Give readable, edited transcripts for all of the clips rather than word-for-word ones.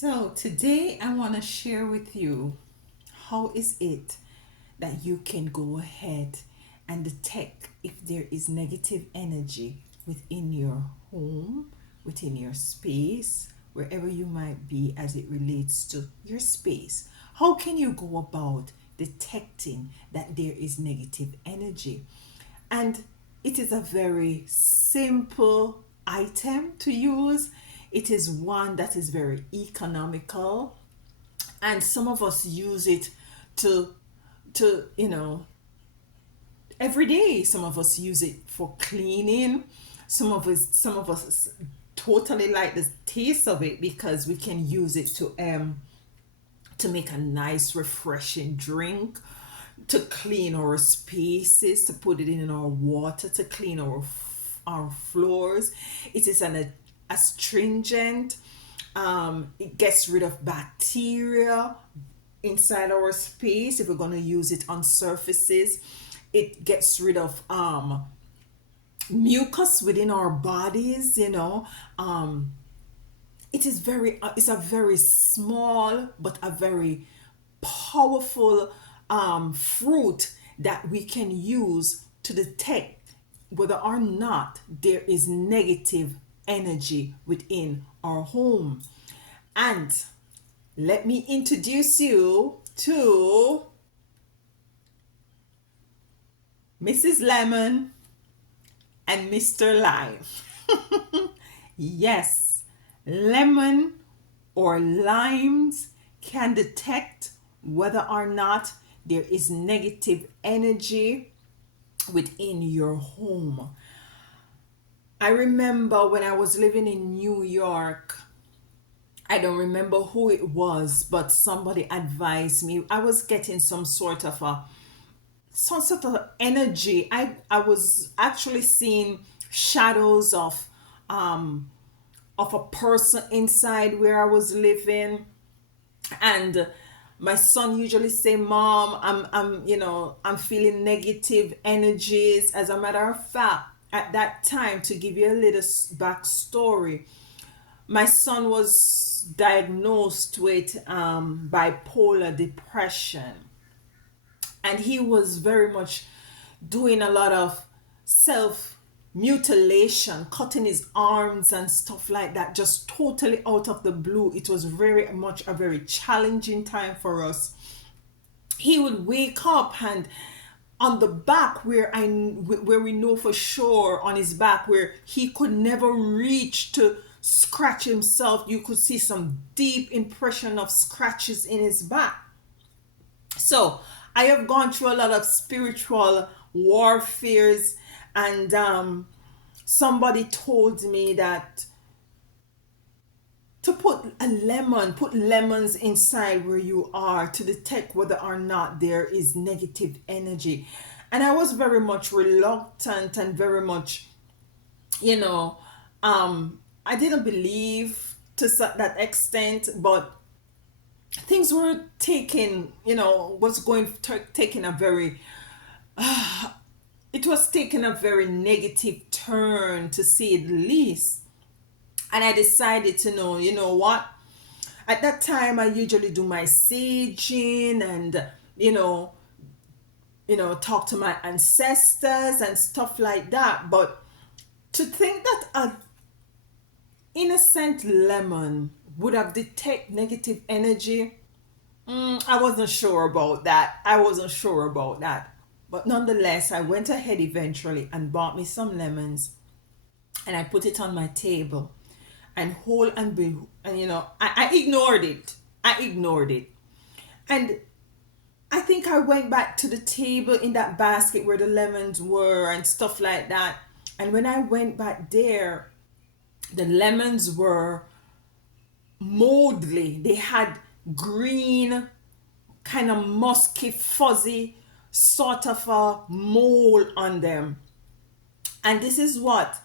So today I want to share with you how is it that you can go ahead and detect if there is negative energy within your home, within your space, wherever you might be as it relates to your space. How can you go about detecting that there is negative energy? And it is a very simple item to use. It is one that is very economical, and some of us use it to every day. Some of us use it for cleaning. Some of us totally like the taste of it because we can use it to make a nice refreshing drink, to clean our spaces, to put it in our water, to clean our floors. It is an astringent. It gets rid of bacteria inside our space if we're going to use it on surfaces. It gets rid of mucus within our bodies. It's a very small but a very powerful fruit that we can use to detect whether or not there is negative energy within our home. And let me introduce you to Mrs. Lemon and Mr. Lime. Yes, lemon or limes can detect whether or not there is negative energy within your home. I remember when I was living in New York, I don't remember who it was, but somebody advised me. I was getting some sort of energy. I was actually seeing shadows of a person inside where I was living. And my son usually say, "Mom, I'm feeling negative energies." As a matter of fact, at that time, to give you a little backstory, my son was diagnosed with bipolar depression, and he was very much doing a lot of self mutilation, cutting his arms and stuff like that, just totally out of the blue. It was very much a very challenging time for us. He would wake up, and on the back where we know for sure, on his back where he could never reach to scratch himself, you could see some deep impression of scratches in his back. So I have gone through a lot of spiritual warfares, and somebody told me that to put lemons inside where you are to detect whether or not there is negative energy. And I was very much reluctant and very much, you know, I didn't believe to that extent, but things were taking, was going taking a very it was taking a very negative turn, to say the least. And I decided to know, you know what? At that time, I usually do my saging and, you know, talk to my ancestors and stuff like that. But to think that a innocent lemon would have detect negative energy, I wasn't sure about that. I wasn't sure about that. But nonetheless, I went ahead eventually and bought me some lemons, and I put it on my table, and whole and be and I ignored it. I ignored it. And I think I went back to the table in that basket where the lemons were and stuff like that. And when I went back there, the lemons were moldly. They had green, kind of musky, fuzzy sort of a mold on them. And this is what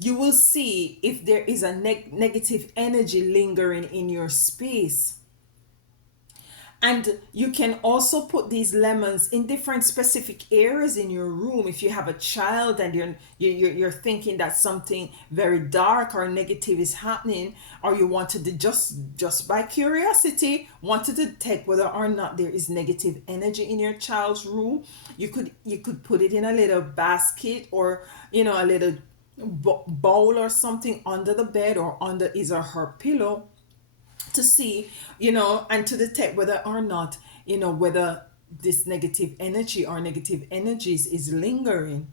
you will see if there is a negative energy lingering in your space. And you can also put these lemons in different specific areas in your room. If you have a child and you're thinking that something very dark or negative is happening, or you wanted to just by curiosity wanted to detect whether or not there is negative energy in your child's room, you could put it in a little basket, or a little bowl or something under the bed or under his or her pillow, to see, and to detect whether or not, whether this negative energy or negative energies is lingering.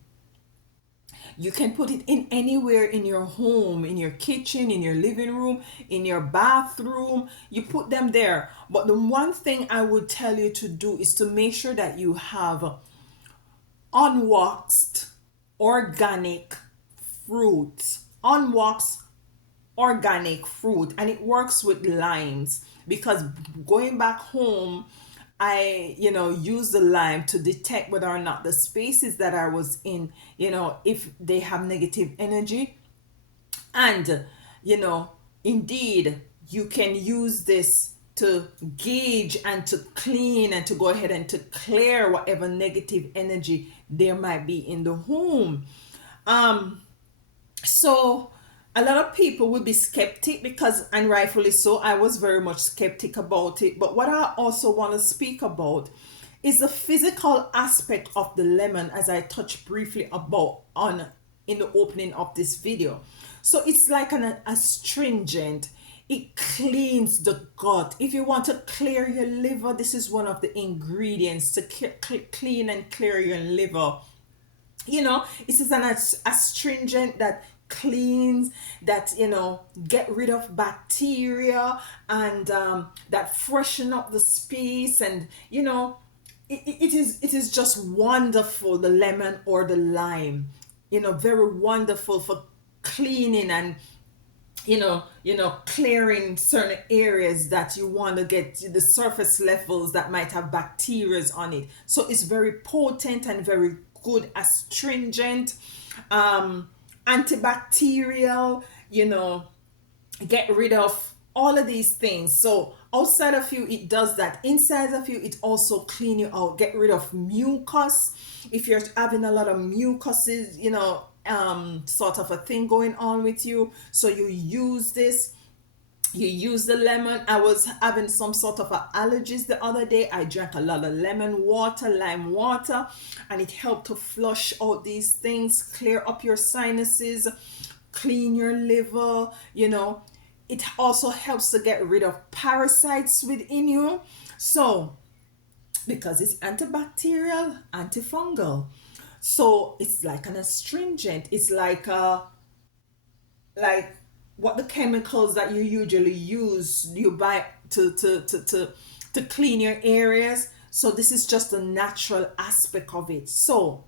You can put it in anywhere in your home, in your kitchen, in your living room, in your bathroom. You put them there. But the one thing I would tell you to do is to make sure that you have unwaxed organic fruits. Unwaxed organic fruit, and it works with limes, because going back home, I use the lime to detect whether or not the spaces that I was in, if they have negative energy. And you know indeed, you can use this to gauge and to clean and to go ahead and to clear whatever negative energy there might be in the home. So a lot of people will be skeptic, because, and rightfully so, I was very much skeptic about it. But what I also want to speak about is the physical aspect of the lemon, as I touched briefly about on in the opening of this video. So it's like an astringent. It cleans the gut. If you want to clear your liver, this is one of the ingredients to clean and clear your liver. It is an astringent that cleans, that get rid of bacteria, and that freshen up the space. And it is just wonderful, the lemon or the lime. Very wonderful for cleaning and clearing certain areas that you want to get the surface levels that might have bacteria on it. So it's very potent and very good astringent, antibacterial, get rid of all of these things. So outside of you, it does that. Inside of you, it also clean you out, get rid of mucus. If you're having a lot of mucuses, sort of a thing going on with you, so you use this. You use the lemon. I was having some sort of allergies the other day. I drank a lot of lemon water, lime water, and it helped to flush out these things, clear up your sinuses, clean your liver. It also helps to get rid of parasites within you. So, because it's antibacterial, antifungal. So it's like an astringent. It's like what the chemicals that you usually use you buy to clean your areas. So this is just the natural aspect of it. So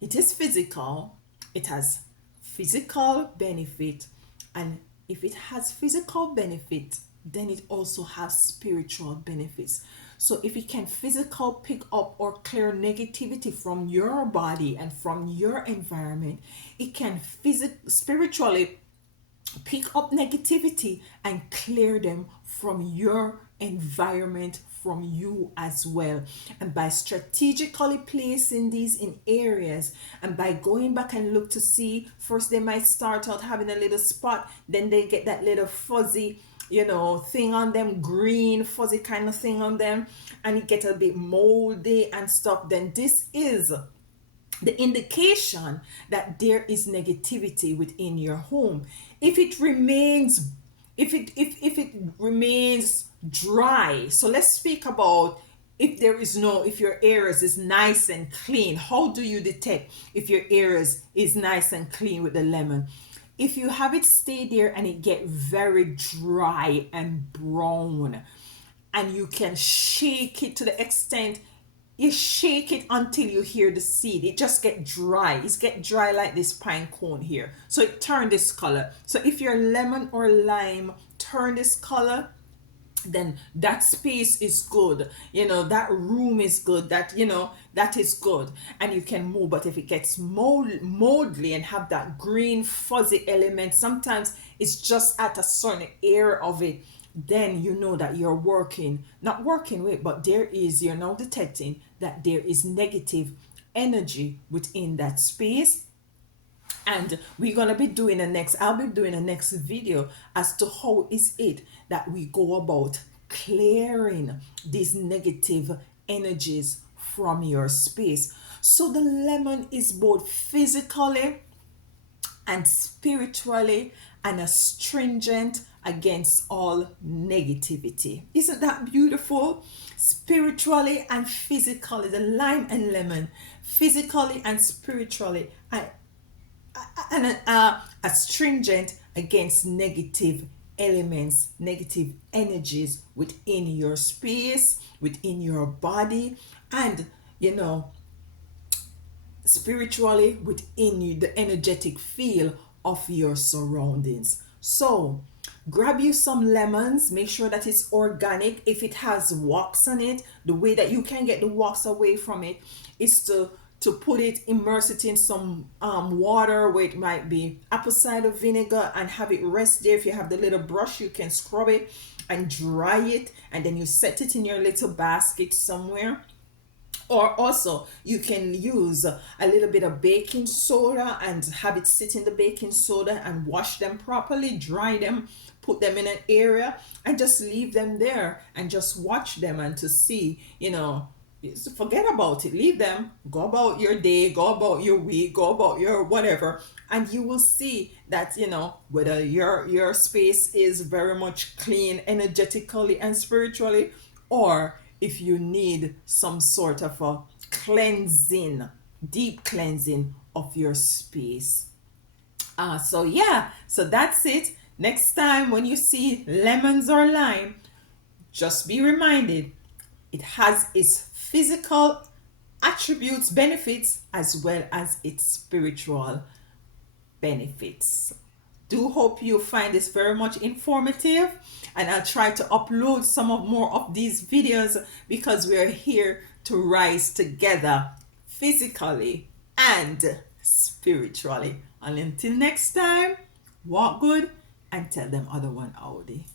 it is physical, it has physical benefit, and if it has physical benefit, then it also has spiritual benefits. So if it can physical pick up or clear negativity from your body and from your environment, it can spiritually pick up negativity and clear them from your environment, from you as well. And by strategically placing these in areas, and by going back and look to see, first they might start out having a little spot, then they get that little fuzzy thing on them, green fuzzy kind of thing on them, and it get a bit moldy and stuff. Then this is the indication that there is negativity within your home. If it remains, if it remains dry, so let's speak about, if your areas is nice and clean, how do you detect if your areas is nice and clean with the lemon? If you have it stay there and it get very dry and brown, and you can shake it to the extent, you shake it until you hear the seed, it just get dry. It's get dry like this pine cone here, so it turn this color. So if your lemon or lime turn this color, then that space is good, that room is good, that is good, and you can move. But if it gets moldly and have that green fuzzy element, sometimes it's just at a certain area of it, then you know that you're working, not working with, but you're now detecting that there is negative energy within that space. And we're gonna be doing I'll be doing a next video as to how is it that we go about clearing these negative energies from your space. So the lemon is both physically and spiritually and astringent against all negativity. Isn't that beautiful? Spiritually and physically, the lime and lemon, physically and spiritually, and astringent against negative elements, negative energies within your space, within your body, and you know, spiritually within you, the energetic feel of your surroundings. So grab you some lemons, make sure that it's organic. If it has wax on it, the way that you can get the wax away from it is to put it, immerse it in some water where it might be apple cider vinegar, and have it rest there. If you have the little brush, you can scrub it and dry it, and then you set it in your little basket somewhere. Or also you can use a little bit of baking soda and have it sit in the baking soda and wash them properly, dry them, put them in an area, and just leave them there and just watch them, and to see, forget about it, leave them, go about your day, go about your week, go about your whatever, and you will see that, whether your space is very much clean energetically and spiritually, or if you need some sort of a cleansing, deep cleansing of your space. So yeah, so that's it. Next time when you see lemons or lime, just be reminded it has its physical attributes, benefits, as well as its spiritual benefits. Do hope you find this very much informative, and I'll try to upload some of more of these videos, because we're here to rise together physically and spiritually. And until next time, walk good and tell them other one howdy.